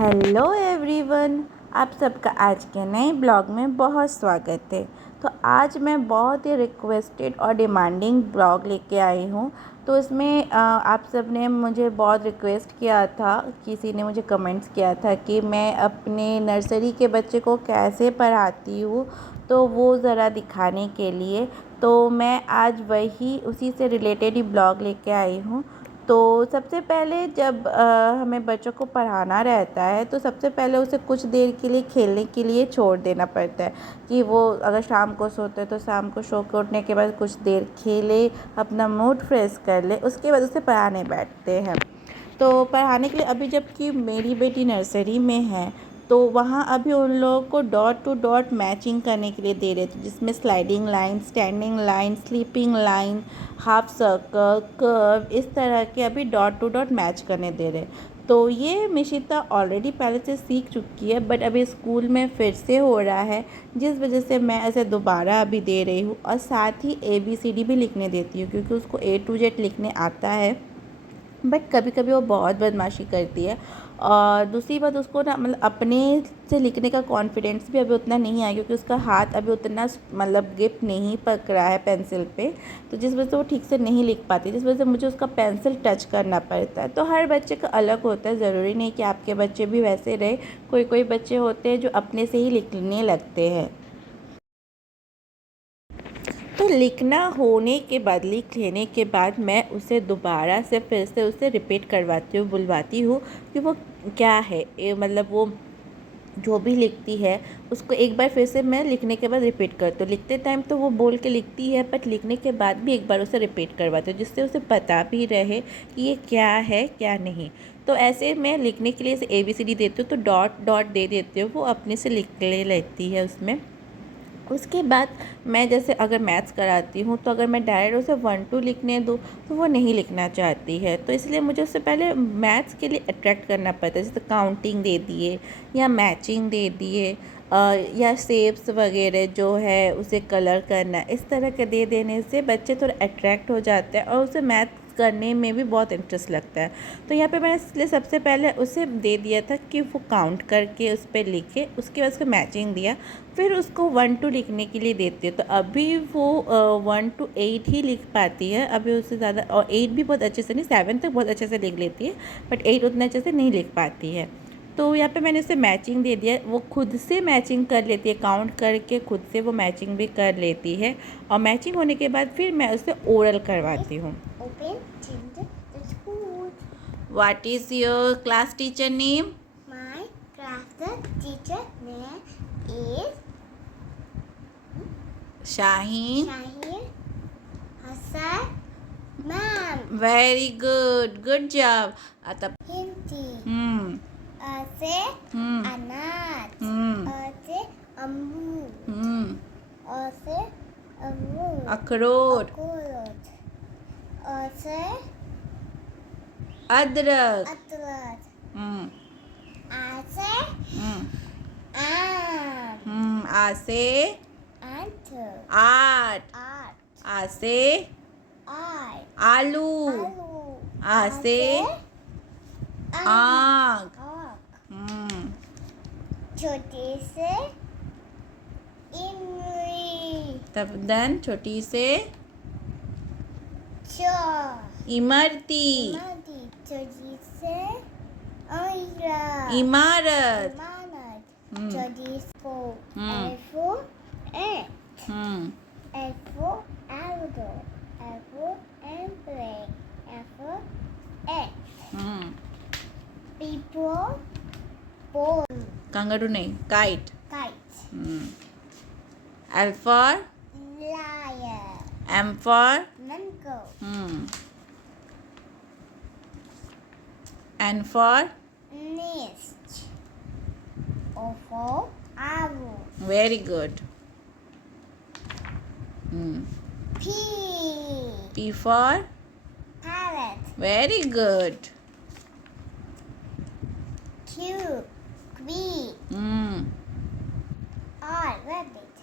Hello everyone, आप सबका आज के नए ब्लॉग में बहुत स्वागत है। तो आज मैं बहुत ही रिक्वेस्टेड और डिमांडिंग ब्लॉग लेके आई हूँ। तो इसमें आप सब ने मुझे बहुत रिक्वेस्ट किया था, किसी ने मुझे कमेंट्स किया था कि मैं अपने नर्सरी के बच्चे को कैसे पढ़ाती हूँ, तो वो ज़रा दिखाने के लिए तो मैं आज वही उसी से रिलेटेड ही ब्लॉग लेके आई हूँ। तो सबसे पहले जब हमें बच्चों को पढ़ाना रहता है तो सबसे पहले उसे कुछ देर के लिए खेलने के लिए छोड़ देना पड़ता है कि वो अगर शाम को सोते हैं तो शाम को सो के उठने के बाद कुछ देर खेले, अपना मूड फ्रेश कर ले, उसके बाद उसे पढ़ाने बैठते हैं। तो पढ़ाने के लिए अभी जबकि मेरी बेटी नर्सरी में है तो वहाँ अभी उन लोगों co dot to dot matching करने के लिए दे रहे थे, जिसमें sliding line, standing line, sleeping line, half circle, curve, इस तरह के अभी डॉट टू डॉट मैच करने दे रहे। तो ये मिशिता ऑलरेडी पहले से सीख चुकी है, बट अभी स्कूल में फिर से हो रहा है, जिस वजह से मैं ऐसे दोबारा अभी दे रही हूँ। और साथ ही ABCD भी लिखने देती हूँ क्योंकि उसको A to Z लिखने आता है, बट कभी कभी वो बहुत बदमाशी करती है। और दूसरी बात, उसको ना मतलब अपने से लिखने का कॉन्फिडेंस भी अभी उतना नहीं आया क्योंकि उसका हाथ अभी उतना मतलब ग्रिप नहीं पकड़ा है पेंसिल पे, तो जिस वजह से वो ठीक से नहीं लिख पाती, जिस वजह से मुझे उसका पेंसिल टच करना पड़ता है। तो हर बच्चे का अलग होता है, ज़रूरी नहीं कि आपके बच्चे भी वैसे रहे। कोई कोई बच्चे होते हैं जो अपने से ही लिखने लगते हैं। तो लिखना होने के बाद, लिख लेने के बाद मैं उसे दोबारा से फिर से उसे रिपीट करवाती हूँ, बुलवाती हूँ कि वो क्या है मतलब वो जो भी लिखती है उसको एक बार फिर से मैं लिखने के बाद रिपीट करती हूँ। लिखते टाइम तो वो बोल के लिखती है, बट लिखने के बाद भी एक बार उसे रिपीट करवाती हूँ जिससे उसे पता भी रहे कि ये क्या है क्या नहीं। तो ऐसे मैं लिखने के लिए इसे ABCD देती हूँ तो डॉट डॉट दे देती हूँ, वो अपने से लिख ले लेती है उसमें। उसके बाद मैं जैसे अगर मैथ्स कराती हूँ तो अगर मैं डायरेक्ट उसे 1 2 लिखने दूँ तो वो नहीं लिखना चाहती है, तो इसलिए मुझे उससे पहले मैथ्स के लिए अट्रैक्ट करना पड़ता है। जैसे काउंटिंग दे दिए या मैचिंग दे दिए या शेप्स वगैरह जो है उसे कलर करना, इस तरह के दे देने से बच्चे थोड़ा अट्रैक्ट हो जाते हैं और उसे मैथ करने में भी बहुत इंटरेस्ट लगता है। तो यहाँ पे मैंने इसलिए सबसे पहले उसे दे दिया था कि वो काउंट करके उस पर लिखे, उसके बाद उसको मैचिंग दिया, फिर उसको 1 2 लिखने के लिए देती है। तो अभी वो 1 to 8 ही लिख पाती है, अभी उससे ज़्यादा, और 8 भी बहुत अच्छे से नहीं, 7 तक बहुत अच्छे से लिख लेती है, बट 8 उतने अच्छे से नहीं लिख पाती है। तो यहाँ पे मैंने उसे मैचिंग दे दिया, वो खुद से मैचिंग कर लेती है, काउंट करके खुद से वो मैचिंग भी कर लेती है। और मैचिंग होने के बाद फिर मैं उसे ओरल करवाती हूँ। What is your class teacher name? My class teacher name is Shaheen. Shaheen Hassan Ma'am. Very good, good job. आता Hindi. हम्म से हम्म अनाज. हम्म से अमरूद. हम्म से अमरूद. अखरोट, अखरोट. से अदरक। अदरक. हम्म से हम्म आम. आ से आठ. आठ, आठ. आ से आय. आलू, आलू. आ से आँख। आँख. हम्म छोटे से इमली. तब देन छोटी से चौर. इमरती, इमली. छोटी से औरा. इमारत। इमारत. हम्म छोटी को हम्म एफो एट. हम्म एफो एल्डो. एफो एम्प्ले. एफो एट. हम्म People bone. कंगारू नहीं, kite. Kite. L for Lion. M for Mango. N for Nest. O for owl. very good. P. P for Parrot. very good. Q. Queen. R. Rabbit.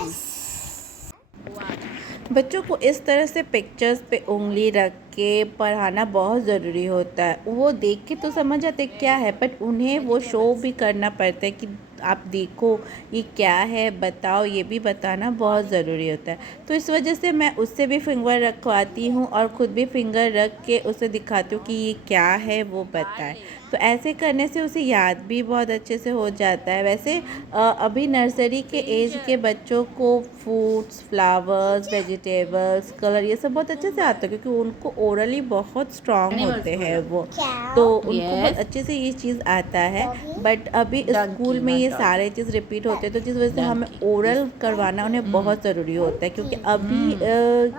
S. बच्चों को इस तरह से पिक्चर्स पे उंगली रख के पढ़ाना बहुत ज़रूरी होता है। वो देख के तो समझ जाते क्या है, बट उन्हें वो शो भी करना पड़ता है कि आप देखो ये क्या है, बताओ, ये भी बताना बहुत ज़रूरी होता है। तो इस वजह से मैं उससे भी फिंगर रखवाती हूँ और ख़ुद भी फिंगर रख के उसे दिखाती हूँ कि ये क्या है, वो बताए। तो ऐसे करने से उसे याद भी बहुत अच्छे से हो जाता है। वैसे अभी नर्सरी के एज के बच्चों को फ्रूट्स, फ्लावर्स, वेजिटेबल्स, कलर ये सब बहुत अच्छे से आता है, क्योंकि उनको ओरली बहुत स्ट्रांग होते हैं वो, तो उनको बहुत अच्छे से ये चीज़ आता है। बट अभी स्कूल में ये सारे चीज़ रिपीट होते हैं, तो जिस वजह से हमें ओरल करवाना उन्हें बहुत ज़रूरी होता है, क्योंकि अभी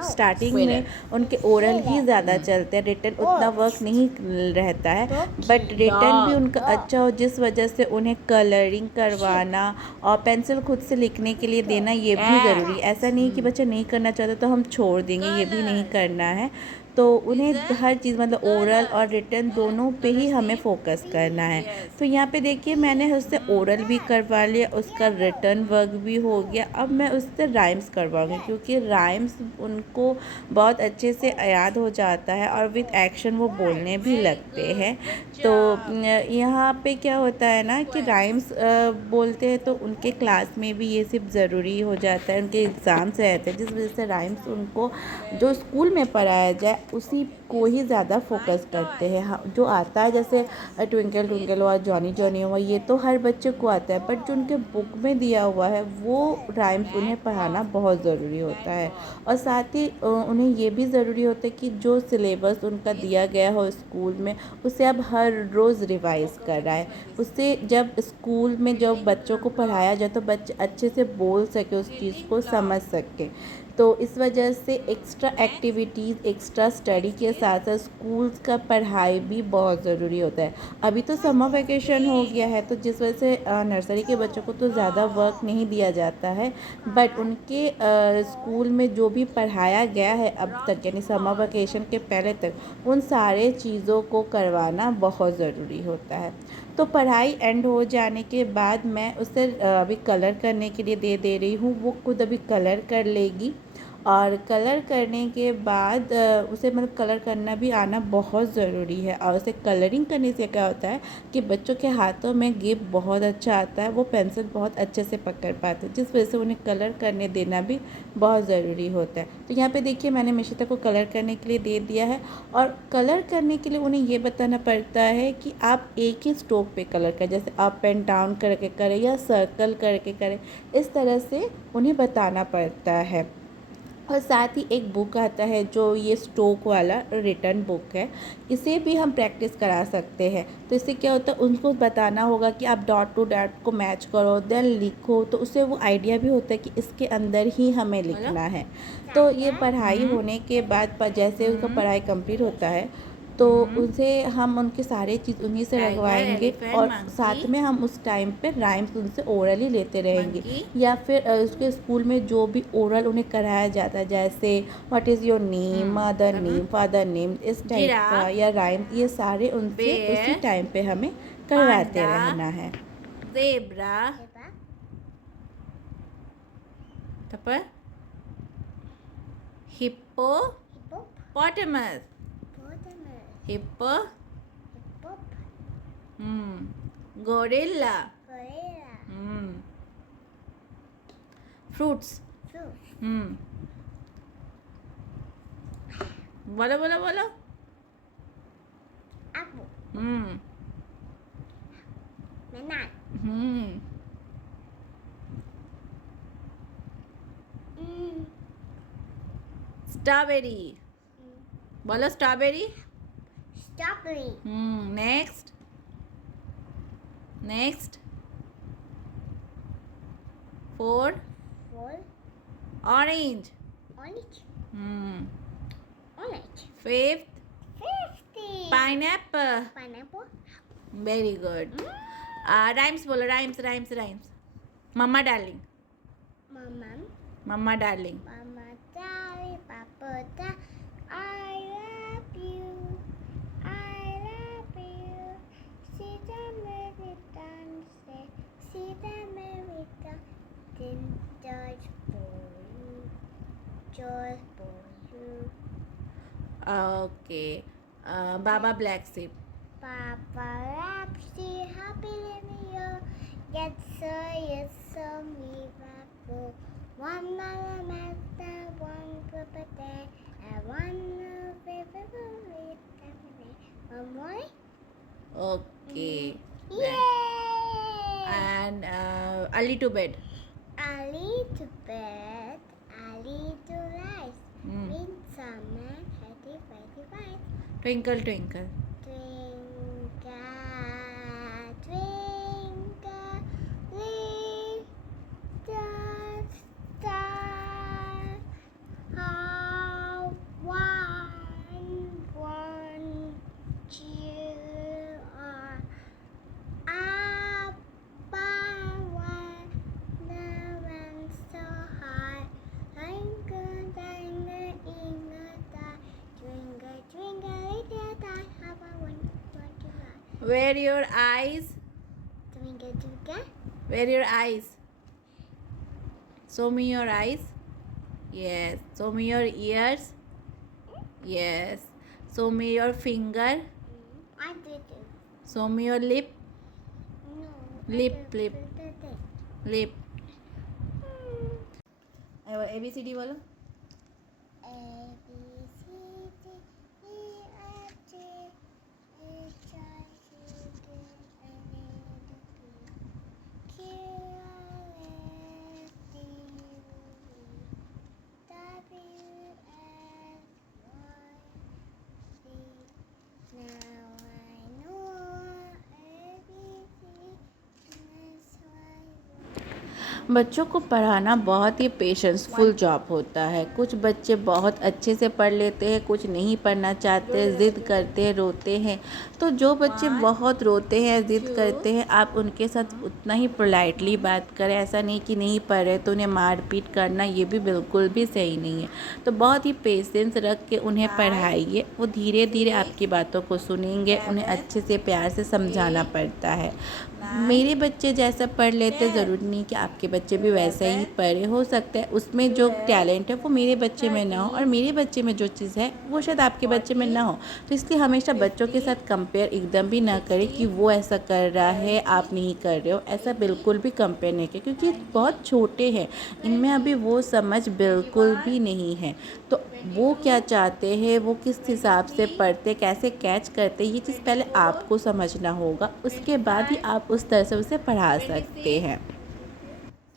स्टार्टिंग में उनके ओरल ही ज़्यादा चलते हैं, रिटन उतना वर्क नहीं रहता है। बट रिटन भी उनका अच्छा हो, जिस वजह से उन्हें कलरिंग करवाना और पेंसिल खुद से लिखने के लिए देना ये भी ज़रूरी है। ऐसा नहीं कि बच्चा नहीं करना चाहता तो हम छोड़ देंगे, ये भी नहीं करना है। तो उन्हें हर चीज़ मतलब ओरल और रिटन दोनों पे ही हमें फोकस करना है। तो यहाँ पे देखिए मैंने उससे ओरल भी करवा लिया, उसका रिटन वर्क भी हो गया। अब मैं उससे राइम्स करवाऊँगी, क्योंकि राइम्स उनको बहुत अच्छे से याद हो जाता है और विद एक्शन वो बोलने भी लगते हैं। तो यहाँ पे क्या होता है ना कि राइम्स बोलते हैं तो उनके क्लास में भी ये सब ज़रूरी हो जाता है, उनके एग्ज़ाम्स रहते हैं, जिस वजह से राइम्स उनको जो स्कूल में पढ़ाया जाए उसी को ही ज़्यादा फोकस करते हैं। हाँ, जो आता है जैसे ट्विंकल ट्विंकल हुआ, जॉनी जॉनी हुआ, ये तो हर बच्चे को आता है, बट जो उनके बुक में दिया हुआ है वो राइम्स उन्हें पढ़ाना बहुत ज़रूरी होता है। और साथ ही उन्हें ये भी ज़रूरी होता है कि जो सिलेबस उनका दिया गया हो स्कूल में उसे अब हर रोज़ रिवाइज़ कराएं। उससे जब स्कूल में जब बच्चों को पढ़ाया जाए तो बच्चे अच्छे से बोल सके, उस चीज़ को समझ सके। तो इस वजह से एक्स्ट्रा एक्टिविटीज़, एक्स्ट्रा स्टडी के साथ साथ स्कूल्स का पढ़ाई भी बहुत ज़रूरी होता है। अभी तो समर वैकेशन हो गया है, तो जिस वजह से नर्सरी के बच्चों को तो ज़्यादा वर्क नहीं दिया जाता है, बट उनके स्कूल में जो भी पढ़ाया गया है अब तक, यानी समर वैकेशन के पहले तक, उन सारे चीज़ों को करवाना बहुत ज़रूरी होता है। तो पढ़ाई एंड हो जाने के बाद मैं उसे अभी कलर करने के लिए दे रही हूँ। वो खुद अभी कलर कर लेगी, और कलर करने के बाद उसे मतलब कलर करना भी आना बहुत ज़रूरी है। और उसे कलरिंग करने से क्या होता है कि बच्चों के हाथों में ग्रिप बहुत अच्छा आता है, वो पेंसिल बहुत अच्छे से पकड़ पाते हैं, जिस वजह से उन्हें कलर करने देना भी बहुत ज़रूरी होता है। तो यहाँ पे देखिए मैंने मिशिता को कलर करने के लिए दे दिया है, और कलर करने के लिए उन्हें ये बताना पड़ता है कि आप एक ही स्ट्रोक पे कलर करें, जैसे अप एंड डाउन करके करें या सर्कल करके करें, इस तरह से उन्हें बताना पड़ता है। और साथ ही एक बुक आता है जो ये स्टोक वाला रिटर्न बुक है, इसे भी हम प्रैक्टिस करा सकते हैं। तो इससे क्या होता है, उनको बताना होगा कि आप डॉट टू डॉट को मैच करो, देन लिखो, तो उससे वो आइडिया भी होता है कि इसके अंदर ही हमें लिखना है। तो ये पढ़ाई होने के बाद जैसे उनका पढ़ाई कंप्लीट होता है तो उसे हम उनके सारे चीज़ उन्हीं से लगवाएंगे, और साथ में हम उस टाइम पे राइम्स उनसे ओरली लेते रहेंगे, या फिर उसके स्कूल में जो भी ओरल उन्हें कराया जाता है, जैसे what is your name, mother name, father name, इस टाइप का, या राइम्स, ये सारे उनसे उसी टाइम पे हमें करवाते रहना है। ज़ेब्रा, तपर, हिप्पोपोटामस, हिप्पो, गोरिल्ला, फ्रूट्स, बोलो बोलो बोलो, स्ट्रॉबेरी, बोलो strawberry, next, next, 4, orange, fifth, pineapple, very good. Rhymes बोलो, rhymes rhymes rhymes. Mamma darling, mamma darling, Just for you. Okay. Baba Black Sheep. Papa Rapsy, happy New Year. Yes, sir, yes, sir, miracle. One mama master, one birthday, and one baby. One more? Okay. Then. Yay! And early to bed. Early to bed, early to rise. Hmm. Means summer, happy, happy, happy. Twinkle twinkle. Twinkle, twinkle, little star, how wonderful you are. Up above the wind so high, twinkle, twinkle in the dark, twinkle, twinkle little star, how wonderful you are. Where your eyes? Twinkle, twinkle. Where your eyes? Show me your eyes. Yes. Show me your ears. Yes. Show me your finger. I did it. Show me your lip. No. Lip, lip. I Lip. ABCD बोलो. A B C D E F G H I J K L M N O P Q R S T U V W X Y Z. Now I know A B C S Y. बच्चों को पढ़ाना बहुत ही patienceful job होता है. कुछ बच्चे बहुत अच्छे से पढ़ लेते हैं, कुछ नहीं पढ़ना चाहते, ज़िद करते हैं, रोते हैं. तो जो बच्चे बहुत रोते हैं, ज़िद करते हैं, आप उनके साथ उतना ही पोलाइटली बात करें. ऐसा नहीं कि नहीं पढ़ रहे तो उन्हें मार पीट करना, ये भी बिल्कुल भी सही नहीं है. तो बहुत ही पेशेंस रख के उन्हें पढ़ाइए. वो धीरे धीरे आपकी बातों को सुनेंगे. उन्हें अच्छे से प्यार से समझाना पड़ता है. मेरे बच्चे जैसा पढ़ लेते, ज़रूरी नहीं कि आपके बच्चे भी वैसा ही पढ़े. हो सकता है उसमें जो टैलेंट है वो मेरे बच्चे में ना हो, और मेरे बच्चे में जो चीज़ है वो शायद आपके बच्चे में ना हो. तो इसलिए हमेशा बच्चों के साथ कंपेयर एकदम भी ना करें कि वो ऐसा कर रहा है, आप नहीं कर रहे हो. ऐसा बिल्कुल भी कंपेयर नहीं करें, क्योंकि बहुत छोटे हैं. इनमें अभी वो समझ बिल्कुल भी नहीं है. तो वो क्या चाहते हैं, वो किस हिसाब से पढ़ते, कैसे कैच करते, ये चीज़ पहले आपको समझना होगा. उसके बाद ही आप उस तरह से उसे पढ़ा सकते हैं.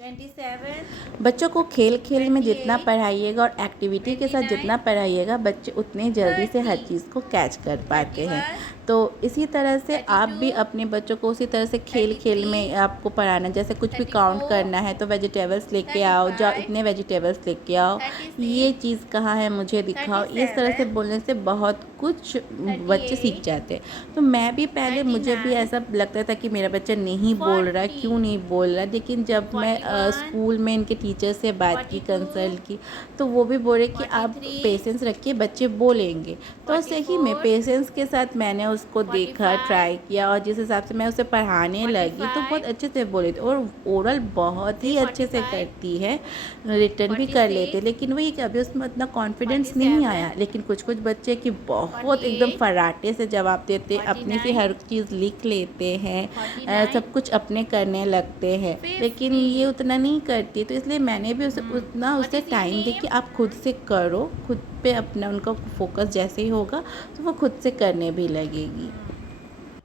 27 बच्चों को खेल खेल में जितना पढ़ाइएगा और एक्टिविटी के साथ जितना पढ़ाइएगा, बच्चे उतने जल्दी से हर चीज़ को कैच कर पाते हैं. तो इसी तरह से आप भी अपने बच्चों को उसी तरह से खेल खेल में आपको पढ़ाना. जैसे कुछ भी काउंट करना है तो वेजिटेबल्स लेके आओ, जाओ इतने वेजिटेबल्स लेके आओ, ये चीज़ कहाँ है मुझे दिखाओ. इस तरह से बोलने से बहुत कुछ बच्चे सीख जाते हैं. तो मैं भी पहले, मुझे भी ऐसा लगता था कि मेरा बच्चा नहीं बोल रहा, क्यों नहीं बोल रहा. लेकिन जब मैं स्कूल में इनके टीचर से बात की, कंसल्ट की, तो वो भी बोले कि आप पेशेंस रखिए, बच्चे बोलेंगे. तो सही में पेशेंस के साथ मैंने उसको देखा, ट्राई किया, और जिस हिसाब से मैं उसे पढ़ाने लगी तो बहुत अच्छे से बोले थे. और ओरल बहुत ही अच्छे से करती है, रिटर्न भी कर लेते. लेकिन वही कि अभी उसमें उतना कॉन्फिडेंस नहीं आया. लेकिन कुछ कुछ बच्चे कि बहुत एकदम फर्राटे से जवाब देते, अपने से हर चीज़ लिख लेते हैं, सब कुछ अपने करने लगते हैं. लेकिन ये उतना नहीं करती. तो इसलिए मैंने भी उसे टाइम दे कि आप खुद से करो, खुद पे अपना उनका फोकस जैसे ही होगा तो वो खुद से करने भी लगेगी.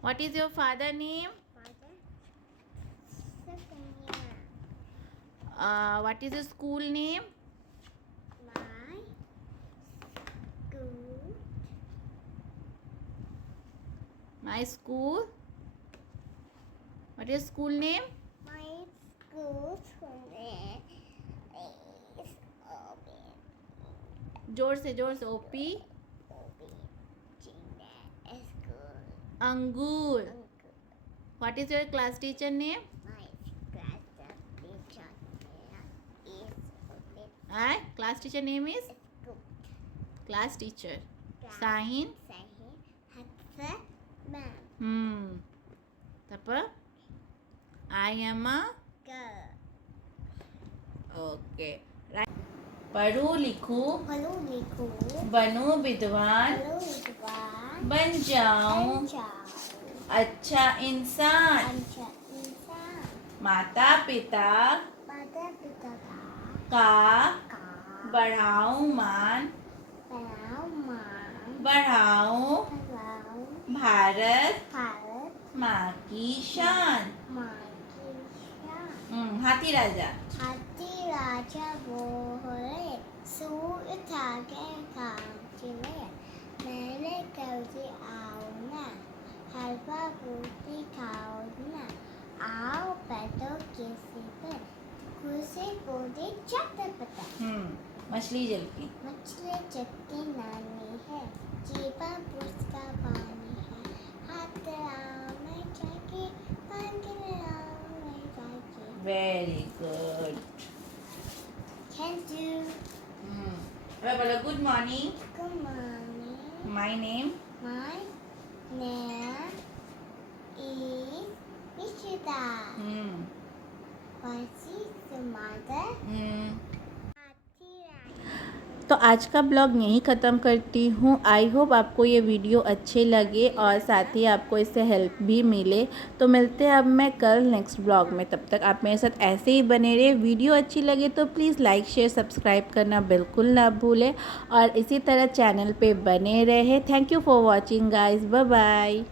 What is your father name? What is your school name? My school. What is school name? My school's name is जोर से OP. अंगूर. What is your class teacher name? My class teacher is Class teacher name is? good. Class teacher. Sahin. Hatsa ma'am. Tapa? I am a. Girl. Okay. Right. पढ़ूं लिखूं, पढ़ूं लिखूं, बनूं विद्वान, बनूं विद्वान, बन जाऊं बन जाऊं अच्छा इंसान। अच्छा इंसान। माता पिता माता पिता का का बढ़ाऊं मान, बढ़ाऊं मान, बढ़ाऊं बढ़ाऊं भारत भारत माँ की शान। माँ की शान। हाथी राजा। हाथी राजा बोले सूर था के कांचले, मैंने कभी आओ ना, हलवा पूरी खाओ ना, आओ बैठो किसी पे, खुशी पूरी चटपटा। मछली जल की। मछली चटकी नानी है, जीवन पुष्का पानी है, हाथ में जाके में जाके। Very good. Thank you. बोलो good morning. Good morning. My name. My name is Ishita. What is the mother? तो आज का ब्लॉग यहीं ख़त्म करती हूँ। आई होप आपको ये वीडियो अच्छे लगे और साथ ही आपको इससे हेल्प भी मिले। तो मिलते हैं अब मैं कल नेक्स्ट ब्लॉग में। तब तक आप मेरे साथ ऐसे ही बने रहे। वीडियो अच्छी लगे तो प्लीज़ लाइक शेयर सब्सक्राइब करना बिल्कुल ना भूलें और इसी तरह चैनल पे बने रहे। Thank you for watching guys. Bye bye.